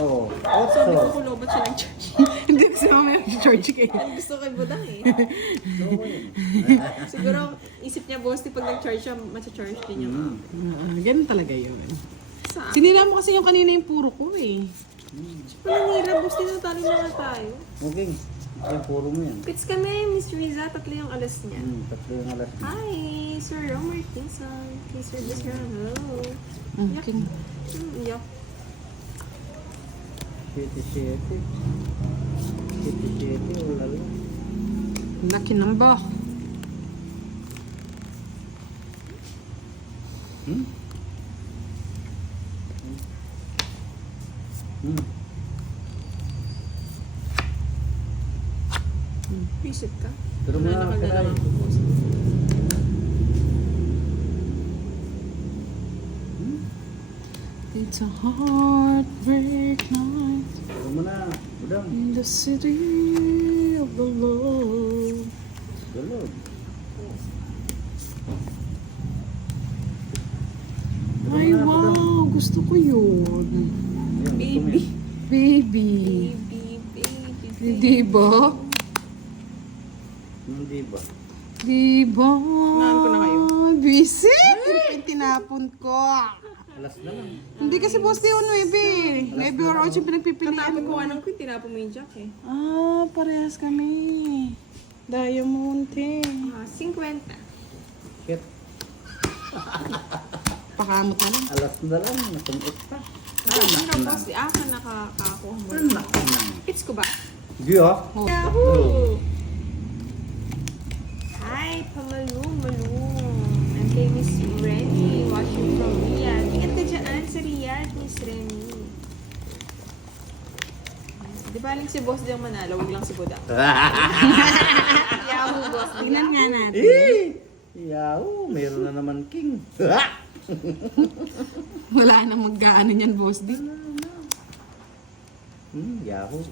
Oh, Sabi ko 8. kung lobat siya ng church. Hindi kasi mamaya charge kayo. Ang gusto kay Budang eh. Siguro, isip niya boss, di pag nag-charge siya, matcha-charge din niya. Ganun talaga yun. Saan? Sinira mo kasi yung kanina yung puro ko eh. Pananira, boss, tinatali na nga tayo. Okay. Yan, puro mo yan. Pits kami, Miss Riza, tatlo yung alas niya. Tatlo yung alas. Hi, Sir Romar Tinson. Hey, Sir Disra, hello. Okay. Yuck. 7. 7, wala lang. Laki ng ba? Hmm? Hmm. Visit ka. Pero Wala mga nakadala karay. ng boss. It's a heartbreak night Puro mo na. Budang. in the city of the Lord. Galod. Ay, wow! Gusto ko yun. Yan, Baby. Baby. Baby. Diba? Hindi ba? Diba? Naan ko na kayo. Busy! Yung tinapon ko. Alas na lang. Hindi kasi boss di yun, 9. 9 or 8 yung pinagpipilian Katapon ko ko. anong queen, tinapon mo yung jack eh. Ah, parehas kami. Diamond eh. 50. Shit. Pakamot na lang. Alas na lang. Natungkot pa. Ano boss, di ako nakakakuha mo. Anak na. Pits ko ba? Hindi ah. Oh. Yahoo! Hi, Pamalu Malu. I'm kay Miss Renny, watching from Riyadh. Ingat ka dyan sa Riyadh, Miss Renny. Di ba aling si Boss di ang manalo, huwag lang si Buda. Yahoo, Boss. Tingnan nga natin. Yahoo! Meron na naman king. Wala nang mag-gaano niyan, boss di. Yahoo!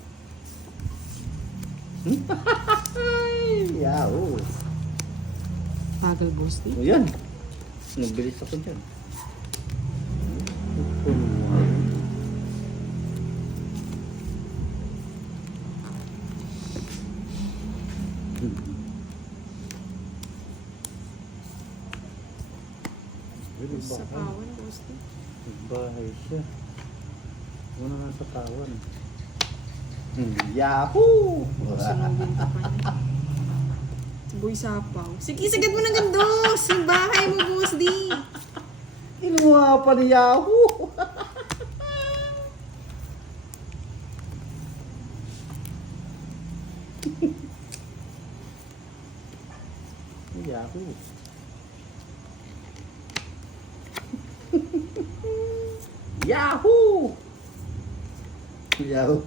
Yahoo! Pagal, boss di. O yan. Nagbilis ako dyan. Sa kawan, Boss. Bahay siya. Wala na sa kawan. Yahoo! Sunugin ka pa niya. Boy Sapaw. Sige, sagad mo ng gandos! Yung bahay mo, Boss D! Inuha pa ni Yahoo! Yahoo! Yahoo! Yahoo!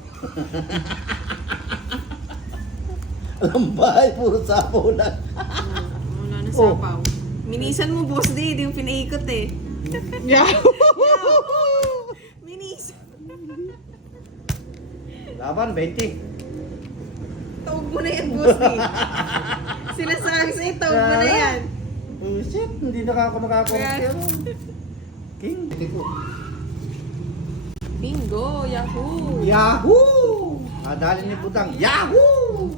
Alam bahay, puro sapaw lang. Wala na Oh. Sapaw. Minisan mo, Boss D. Di yung pinaikot eh. Yahoo! Laban, 20. Tawag mo na yan, boss eh. Sinasabi sa'yo, tawag mo na yan. Oh shit, hindi na ako nakakorte. King. Bingo, Yahoo! Yahoo! Dali ni Budang. Yahoo!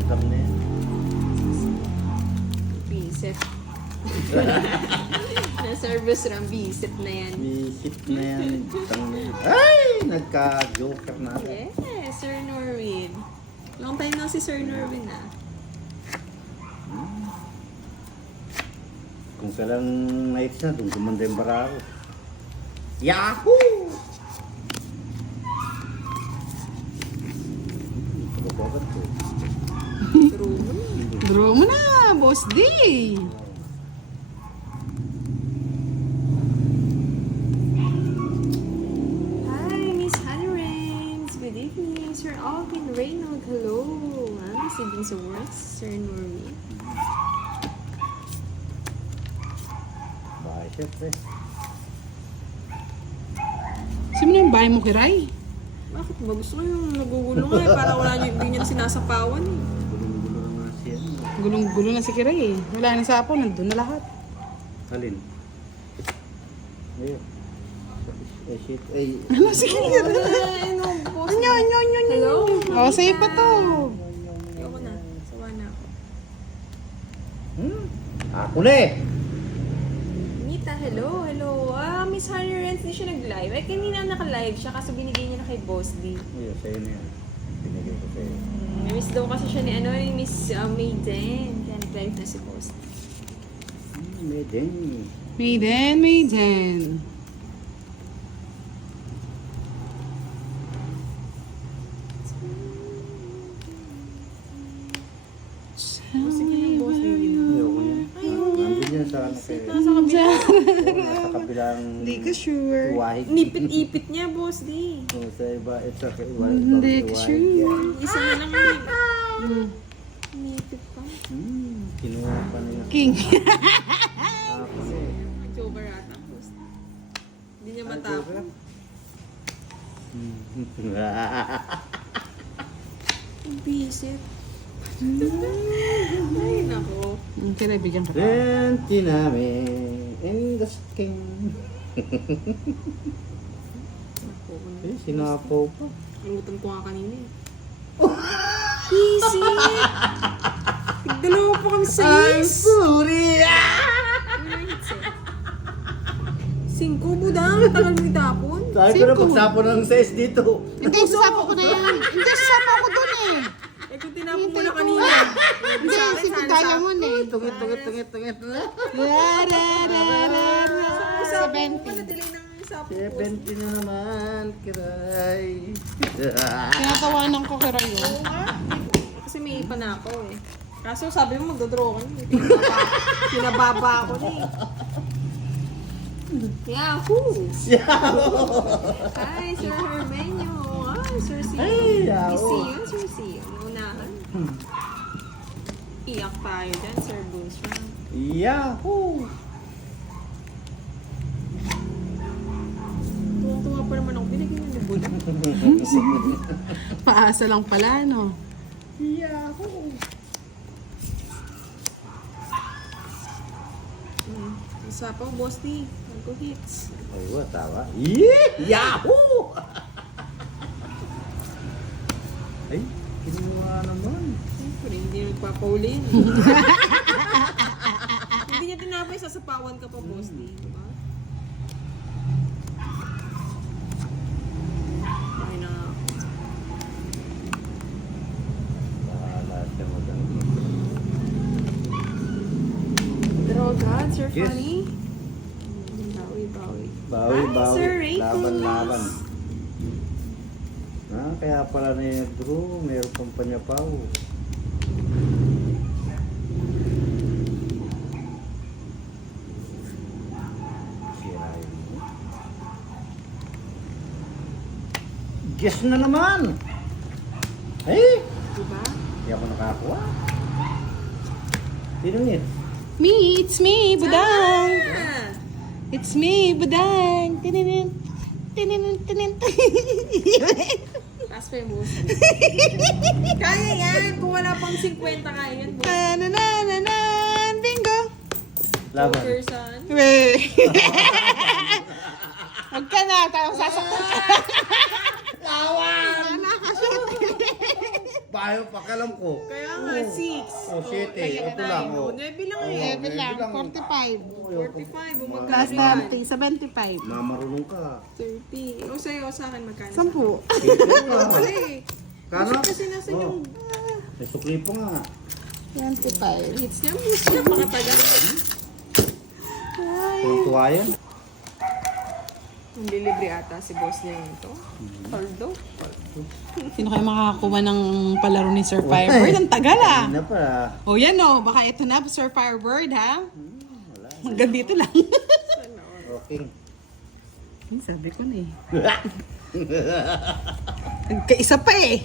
Budang na yan. Bisit. Na-service ng bisit na yan. Visit na yan. Budang na yan. Ay! Nagka-joker na. Yes, Sir Norwin. Long time na si Sir Norwin ah. Kung kailang nights na, doon kumanda yung barako. Yahoo! Pagkakogan ko. True mo. Draw mo na, Boss D. Hi, Miss Hannah Rains. Good evening, Sir Alvin Reynold. Hello. I'm receiving some words, Sir Norwin. Bakit syempre. Sino na yung bahay mo, Kiray? Bakit ba? Gusto ko yung nagugulo nga eh. Para wala niyo, hindi niya sinasapawan eh. Gulong-gulo na siya. Gulong-gulo na si Kiray eh. Wala na sa apo, nandun na lahat. Alin? Ayun. Eh, shit. Ay. Ano, sige. Ano, boss? Anyo. Hello? O, sa'yo pa to. Ayoko na. Sawa na ako. Ako na eh. Nita, hello. Miss Hannah Rains, hindi siya nag-live. Ay, kanina naka-live siya kasi binigay niya na kay Boss D. Ayun, sa'yo na yan. Binigay ko sa'yo. Namiss daw kasi siya ni Miss Mayden. Kaya nag-live na si Boss D. Medeng. Maiden. Sige na, Boss D. Ayoko yan. Nandun yan sa ano kayo. Nasa kabila. Nasa kabilang Hindi ka sure. wahig. Nipit-ipit niya, Boss D. Oh, sa iba, it's a Hindi ka sure. Isa na lang yun. Nipit pa. Kinuha pa nila. King. Kasi, Nag-over ata, Boss D. Hindi niya matapon. Bisit. Ay, nako. Kiray, bigyan ka pa. Lenti namin in the skin. Nako. Eh, sinapaw pa. Lutan ko nga kanina eh. Bisit! Dalawa pa kami sa is. sorry! Singko, budang. Tagal mo itapon. Sabi ko na pagsapon ng size dito. Hindi, sasapo ko na yan. Hindi, sasapo ko dun eh. Eh, kung tinapon mo na kanina. Hindi, si Tigaya mo eh. Tungit. Sa 70. delay ng sapo. 70 na naman, kiray. Tinatawanan ko Kiray yun. Kasi may ipa na ako eh. Kaso sabi mo magdodraw ka niya. Pinababa ako na eh. Yahoo! Hi, Sir Hermenio. Hi, Sir Sio. Ay, Yahoo! Sir Sio. Naunahan. Iyak tayo dyan, Sir Boonstra. Yahoo! Tuwang-tuwa pa naman ako. Binigyan niya ng bulan. Paasa lang pala, no? Yahoo! Isa pa, Boss D. Go hits. Ay, what, tawa? Yahoo! Ay, kinuha naman. Siyempre, hindi nagpapaulin. Hindi niya tinapay, sasapawan ka pa, Boss D. Diba? Okay na nga ako. Bahala siya maganda. Draw God, Sir Yes. Funny. Bawi. Bawi. Hi, Sir Ray Laban. Kaya pala na yung draw, mayroon pang panyapaw. Sirain mo. Guess na naman! Ay! Diba? Hindi ako nakakuha. Sino yun? Me, it's me, Budang. Ah! It's me, Budang. Tininin. Taas pa yung buhos. Kaya yan. Kung wala pang 50, kaya yan. Nanananan, bingo! Laban. Person. Wait. Huwag ka na, tayo sasaktan ka. Lawan! Bayo pa kalam ko. Kaya nga, 6. Oh, 7. Ito lang, oh. 9 lang Oh, eh. Level lang, lang. 45. 45. O Plus magkano yan? 70, 75. Mamarunong ka. 30. O sa'yo, sa akin magkano? 10. Wala eh. Kano? Kasi nasa yung May sukli po nga. 25. hits niya, pakatagal. Tuwa yan. Hindi libre ata si boss niya yun to. Although, Sino kayo makakakuha ng palaro ni Sir Firebird? Ang tagal ah. Hindi na pa. O yan o, baka ito na, Sir Firebird ha? Hanggang dito lang. Okay. Sabi ko na eh. Nagkaisa pa eh.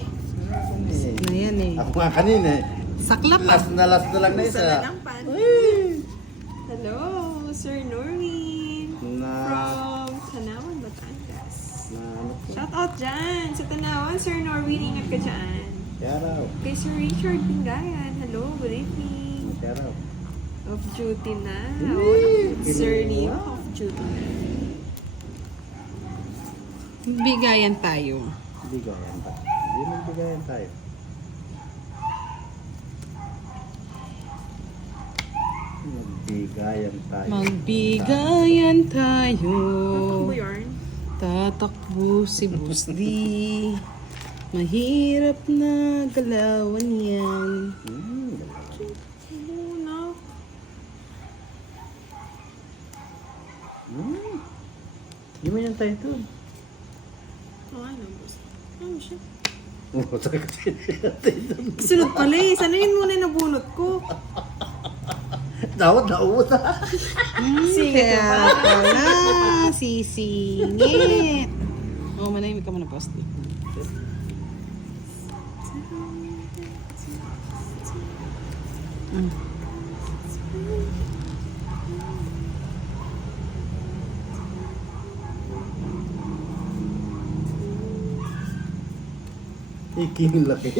Na yan eh. Ako nga kanina eh. Saklap ah. Last na lang na isa isa. na lang pan. Hello, Sir Noreen. Na, From Tanawan, Batangas. na ano po. Shout out dyan sa Tanawan, Sir Noreen. Ingat ka dyan. Yaraw. Kay Sir Richard Bingayan. Hello, good evening. Yaraw. Off duty na. Yay! Sir Kinuha. Neo, off duty na. Bigayan tayo. Bigayan pa. Hindi magbigayan tayo. Magbigayan tayo. Magbigayan tayo. Takbo yarn. Tatakbo si Busdi. Mahirap na galawan yan. Muna. Hindi mo yan tayo doon. Ano, boss? Ano siya? Oo, tayo kasi tayo doon. Sunod pala eh. Sana yun muna yung nabunot ko. Dapat nauuta. Sige, Kaya diba? pala, sisingit. Oo, manahimik ka muna, Busdi. Iking laki.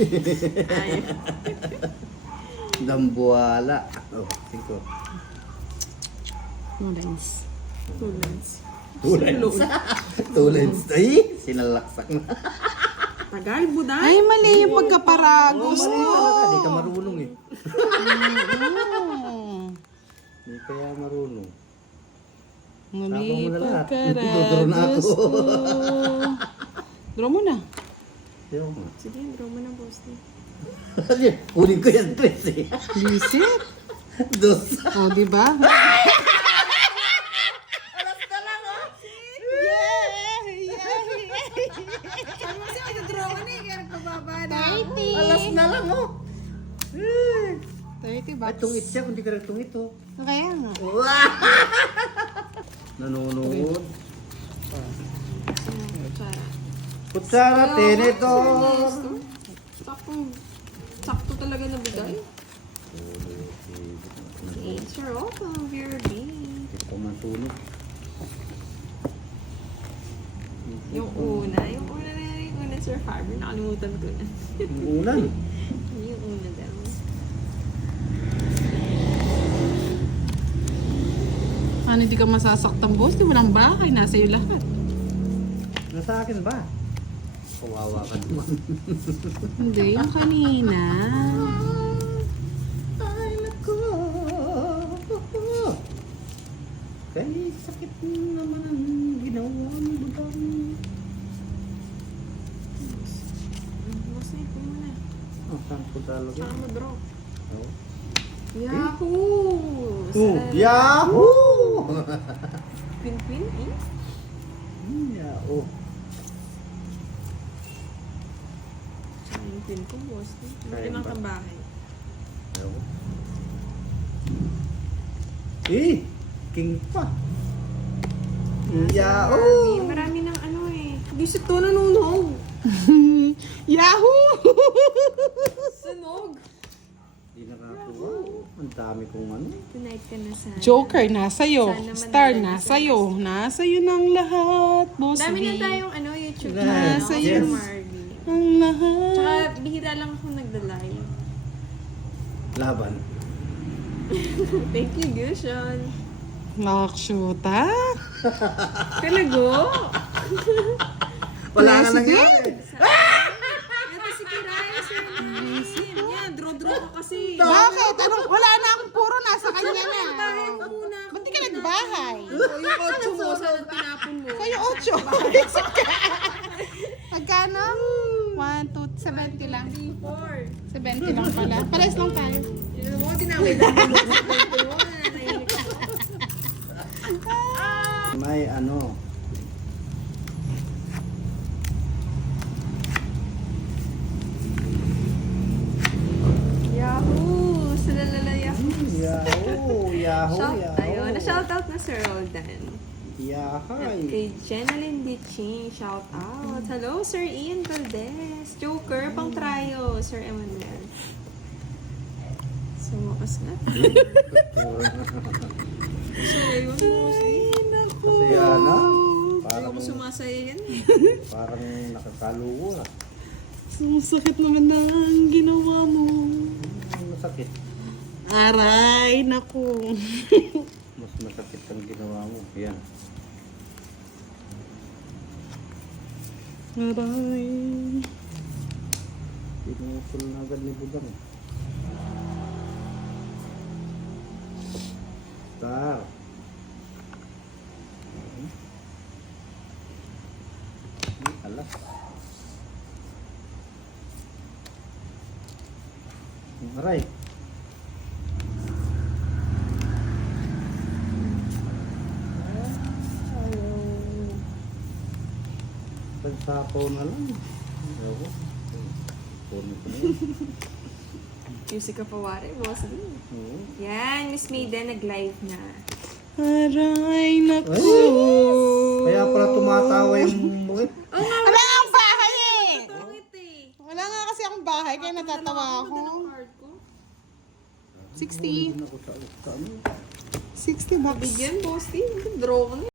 Ay. Dambuala. Oh, 5. No lines. Tulans. Tulens. Ay, sinalaksak na. Tagal, buday. Ay, mali yung pagkaparagos Mali mo. talaga. Di ka marunong eh. Oo. Di kaya marunong. Mali Tapos mo na lahat. pagkaragos Dodoro na ako. ko. Draw mo na. Di ko nga. Sige, draw mo na, boss. Kunin ko yan, Tris eh. Visit. Dos. O, di ba? Sabi mo kasi mag-draw ka na eh, kaya nagpababa na. 30. Alas na lang oh. 30 At bucks. tungit siya, kundi ka nagtungit oh. Kaya nga. Nanonood. Kutsara. Kutsara, tenedor. Sakto talaga na bigay. Sir, oh, VRB. Ito masunog. Yung una na yung una, Sir Harvey, nakalimutan ko na. Yung ulan. Yung una daw. Ano hindi ka masasaktan, boss? Di walang bahay. Nasa iyo lahat. Nasa akin ba? Kawawa ka naman. Hindi, yung kanina. Ay, naku. Kay sakit naman ang ginawa mo budang. Mas na ito muna. Oh, saan ko talaga? Saan mo draw? Oh. Yahoo! Oh, Yahoo! Pin-pin, eh? Yahoo! Saan yung pin ko, boss? Laki ng ba? tambahay. Yahoo! Eh! King pa! Yahoo! Marami ng ano eh. Hindi siya ito nanunog. Yahoo! Sunog. Di nakakuha. Ang dami kong ano. Tonight ka na sana. Joker, nasa'yo. Sana Star, manalo nasa'yo. Nasa'yo ng lahat, Boss Dami B. na tayong YouTube Yes. channel. Nasa Sir yes. Marvin. Ang lahat. Tsaka bihira lang ako nagda-live. Laban. Thank you, Gushan. Nakshuta. Talago? Wala na nangyari. Ito si Kiray, Sir Marvin. Yan, draw-draw ka kasi. Bakit? Anong, wala na akong puro nasa kanya na. Bahay mo muna. Ba't di ka nagbahay? O, yung 8 mo, saan tinapon mo? Kayo 8. Magkano? 1, 2, 70 lang. 4. 70 lang pala. Pares lang tayo. Yun mo, tinaway dami mo. May ano. Yahoo! Salalala Yahoo! Yahoo! Yahoo! Yahoo! Ayun, na-shoutout na Sir Roldan. Yahay! Kay Jenaline Diching, shout out. Hello, Sir Ian Valdez. Joker, pang tryo, Sir Emmanuel. Sumakas na. Sorry, wag mo kasi. Kasi ano? Ayaw Parang, ko sumasaya yan. parang nakakaluwa. Sumasakit naman na ang ginawa mo. Masakit. Aray, naku. Mas masakit ang ginawa mo. Yan. Aray. Pinupul na agad ni Budang. Star. Alas. Aray. Pagsapaw na lang. Ewan ko. Puno ko na yun. Music ka pawari, boss. Oo. Yan, Miss Maiden, nag-live na. Aray, naku. Kaya pala tumatawa yung buwit. Oh, nga, Wala nga akong bahay eh. pangit eh. Wala nga kasi akong bahay, kaya natatawa ako. Card ko. 60. Ako sa ano. 60 bucks. Bigyan, boss. Draw ko na.